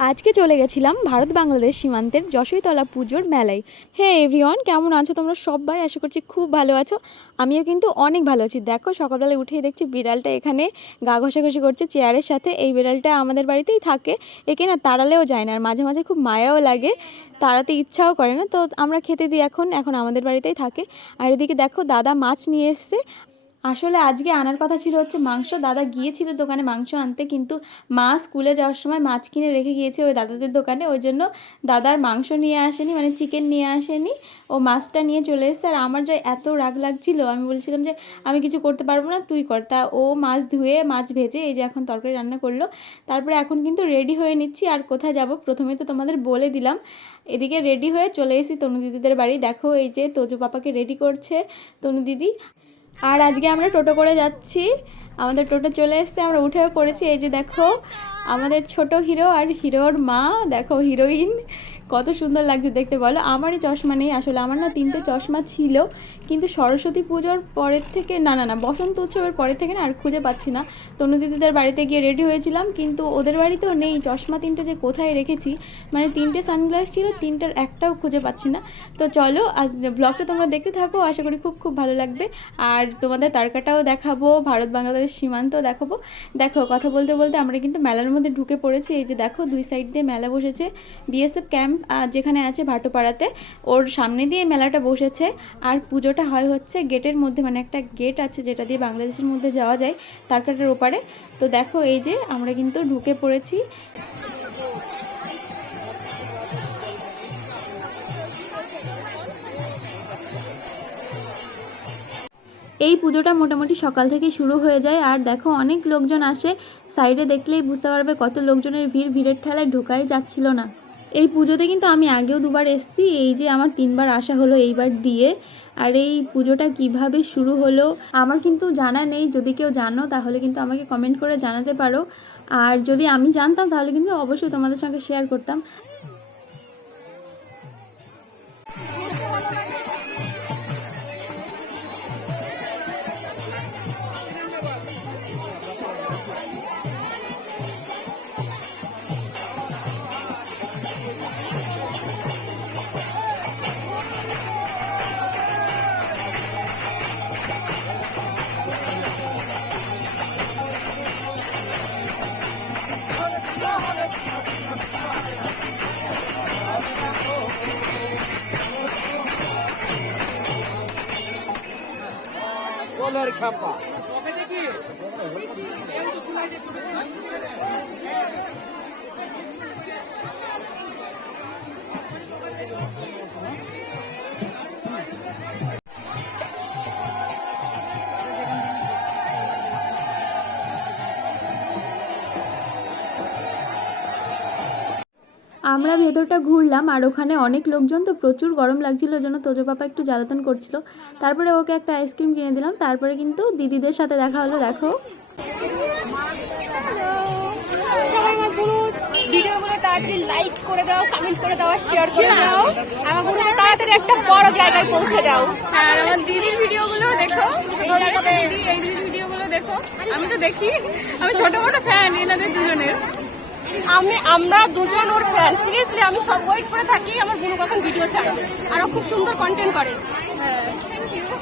আজকে চলে গেছিলাম ভারত বাংলাদেশ সীমান্তের যশোইতলা পুজোর মেলায়। হ্যাঁ এভরিওয়ান, কেমন আছো? তোমরা সবাই আশা করছি খুব ভালো আছো। আমিও কিন্তু অনেক ভালো আছি। দেখো সকালবেলায় উঠেই দেখছি বিড়ালটা এখানে গা ঘষাঘষি করছে চেয়ারের সাথে। এই বিড়ালটা আমাদের বাড়িতেই থাকে। একে না তাড়ালেও যায় না, আর মাঝে মাঝে খুব মায়াও লাগে। তাড়াতে ইচ্ছাও করে না। তো আমরা খেতে দিই এখন এখন আমাদের বাড়িতেই থাকে। আর এদিকে দেখো, দাদা মাছ নিয়ে এসছে। আসলে আজকে আনার কথা ছিল হচ্ছে মাংস। দাদা গিয়েছিল দোকানে মাংস আনতে, কিন্তু মা স্কুলে যাওয়ার সময় মাছ কিনে রেখে গিয়েছে ওই দাদাদের দোকানে। ওই জন্য দাদার মাংস নিয়ে আসেনি মানে চিকেন নিয়ে আসেনি। ও মাছটা নিয়ে চলে এসেছে। আর আমার যা এত রাগ লাগছিল, আমি বলছিলাম যে, আমি কিছু করতে পারব না, তুই কর। তা ও মাছ ধুয়ে, মাছ ভেজে এই যে এখন তরকারি রান্না করল। তারপরে এখন কিন্তু রেডি হয়ে নিচ্ছি। আর কোথায় যাব? প্রথমে তো তোমাদের বলে দিলাম। এদিকে রেডি হয়ে চলে এসেছি তনু দিদিদের বাড়ি। দেখো এই যে তোজো পাপাকে রেডি করছে তনু দিদি। আর আজকে আমরা টোটো করে যাচ্ছি। আমাদের টোটো চলে এসছে, আমরা উঠে পড়েছি। এই যে দেখো, আমাদের ছোট হিরো আর হিরোর মা, দেখো হিরোইন। কত সুন্দর লাগছে দেখতে বলো। আমারই চশমা নেই, আসলে আমার না তিনটে চশমা ছিল, কিন্তু সরস্বতী পুজোর পরের থেকে, না না না, বসন্ত উৎসবের পরের থেকে না আর খুঁজে পাচ্ছি না। তনু দিদিদের বাড়িতে গিয়ে রেডি হয়েছিলাম, কিন্তু ওদের বাড়িতেও নেই, চশমা তিনটে যে কোথায় রেখেছি মানে তিনটে সানগ্লাস ছিল, তিনটার একটাও খুঁজে পাচ্ছি না। তো চলো, আজ ব্লগটা তোমরা দেখতে থাকো, আশা করি খুব খুব ভালো লাগবে। আর তোমাদের তারকাটাও দেখাবো, ভারত বাংলাদেশ সীমান্ত দেখাবো। দেখো, কথা বলতে বলতে আমরা কিন্তু মেলার মধ্যে ঢুকে পড়েছি, এই যে দেখো, দুই সাইড দিয়ে মেলা বসেছে বিএসএফ ক্যাম্প যেখানে আছে ভাটোপাড়াতে, ওর সামনে দিয়ে মেলাটা বসেছে। আর পুজোটা হয় হচ্ছে গেটের মধ্যে মানে একটা গেট আছে যেটা দিয়ে বাংলাদেশের মধ্যে যাওয়া যায় তারকাটার ওপারে। তো দেখো এই যে আমরা কিন্তু ঢুকে পড়েছি। এই পুজোটা মোটামুটি সকাল থেকে শুরু হয়ে যায়। আর দেখো অনেক লোকজন আসে। সাইডে দেখলেই বুঝতে পারবে কত লোকজনের ভিড়, ভিড়ের ঠেলায় ঢোকাই যাচ্ছিল না। এই পুজোতে কিন্তু আমি আগেও দুবার এসেছি, এই যে আমার তিনবার আসা হলো এইবার দিয়ে। আর এই পুজোটা কীভাবে শুরু হলো, আমার কিন্তু জানা নেই, যদি কেউ জানো তাহলে কিন্তু আমাকে কমেন্ট করে জানাতে পারো। আর যদি আমি জানতাম তাহলে কিন্তু অবশ্যই তোমাদের সঙ্গে শেয়ার করতাম। সোলার খাপা। আমরা ভেতরটা ঘুরলাম আর ওখানে অনেক লোকজন তো প্রচুর গরম লাগছিল ওই জন্য তোজো পাপা একটু জ্বালাতন করছিল। তারপরে ওকে একটা আইসক্রিম কিনে দিলাম তারপরে কিন্তু দিদিদের সাথে দেখা হলো দেখো। তাড়াতাড়ি লাইক করে দাও কমেন্ট করে দাও শেয়ার করে দাও। আমার পুরো তাড়াতাড়ি একটা বড় জায়গায় পৌঁছে দাও। আর আমার দিদির ভিডিওগুলো দেখো। এই যে আরেকটা দিদি এই দিদির ভিডিওগুলো দেখো। আমি তো দেখি। আমি ছোট মোটো ফ্যান এনাদের দুজনের। আমি, আমরা দুজন ওর ফ্যান সিরিয়াসলি আমি সব ওয়েট করে থাকি, আমার বুনু কখন ভিডিও ছাড়ে আরও খুব সুন্দর কন্টেন্ট করে। হ্যাঁ থ্যাংক খাব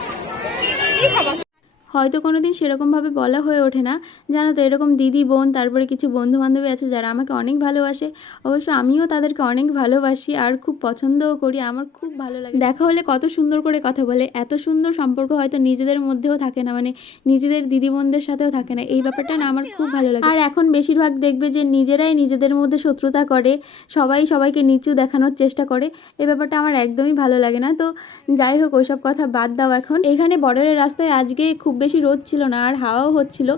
হয়তো কোনো দিন সেরকমভাবে বলা হয়ে ওঠে না। জানো তো, এরকম দিদি, বোন, তারপরে কিছু বন্ধু বান্ধবী আছে যারা আমাকে অনেক ভালোবাসে। অবশ্য আমিও তাদেরকে অনেক ভালোবাসি আর খুব পছন্দও করি। আমার খুব ভালো লাগে। দেখা হলে কত সুন্দর করে কথা বলে। এত সুন্দর সম্পর্ক হয়তো নিজেদের মধ্যেও থাকে না মানে নিজেদের দিদি বোনদের সাথেও থাকে না। এই ব্যাপারটা না আমার খুব ভালো লাগে। আর এখন বেশিরভাগ দেখবে যে নিজেরাই নিজেদের মধ্যে শত্রুতা করে। সবাই সবাইকে নিচু দেখানোর চেষ্টা করে। এই ব্যাপারটা আমার একদমই ভালো লাগে না। তো যাই হোক, ওইসব কথা বাদ দাও এখন। এখানে বর্ডারের রাস্তায় আজকে খুব বেশি রোদ ছিল না আর হাওয়াও হচ্ছিল।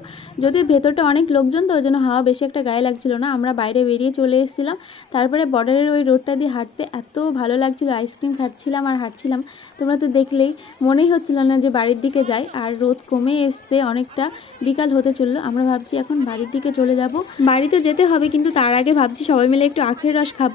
যদিও ভেতরটা অনেক লোকজন তো, ওই জন্য হাওয়া বেশি একটা গায়ে লাগছিল না। আমরা বাইরে বেরিয়ে চলে এসেছিলাম। তারপরে বর্ডারের ওই রোডটা দিয়ে হাঁটতে এত ভালো লাগছিল, আইসক্রিম খাচ্ছিলাম আর হাঁটছিলাম। তোমরা তো দেখলেই মনেই হচ্ছিল না যে বাড়ির দিকে যাই। আর রোদ কমে এসছে অনেকটা, বিকাল হতে চলল। আমরা ভাবছি এখন বাড়ির দিকে চলে যাব। বাড়িতে যেতে হবে, কিন্তু তার আগে ভাবছি সবাই মিলে একটু আখের রস খাব।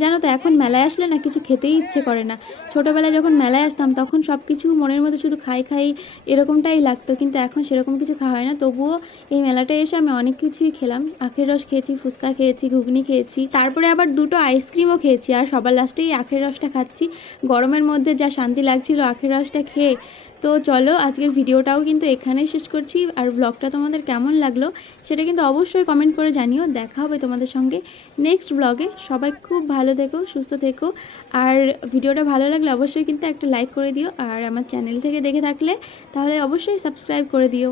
জানো তো, এখন মেলায় আসলে না কিছু খেতেই ইচ্ছে করে না। ছোটোবেলায় যখন মেলায় আসতাম, তখন সব কিছু মনের মধ্যে শুধু খাই খাই এরকমটাই লাগতো। তো কিন্তু এখন সেরকম কিছু খাওয়া হয় না। তবুও এই মেলাটায় এসে আমি অনেক কিছুই খেলাম। আখের রস খেয়েছি, ফুচকা খেয়েছি, ঘুগনি খেয়েছি। তারপরে আবার দুটো আইসক্রিমও খেয়েছি। আর সবার লাস্টেই আখের রসটা খাচ্ছি। গরমের মধ্যে যা শান্তি লাগছিল আখের রসটা খেয়ে তো চলো, আজকের ভিডিওটাও কিন্তু এখানেই শেষ করছি। আর ব্লগটা তোমাদের কেমন লাগল সেটা কিন্তু অবশ্যই কমেন্ট করে জানিও। দেখা হবে তোমাদের সঙ্গে নেক্সট ব্লগে সবাই খুব ভালো থেকো, সুস্থ থেকো। আর ভিডিওটা ভালো লাগলে অবশ্যই কিন্তু একটা লাইক করে দিও। আর আমার চ্যানেল থেকে দেখে থাকলে তাহলে অবশ্যই সাবস্ক্রাইব করে দিও।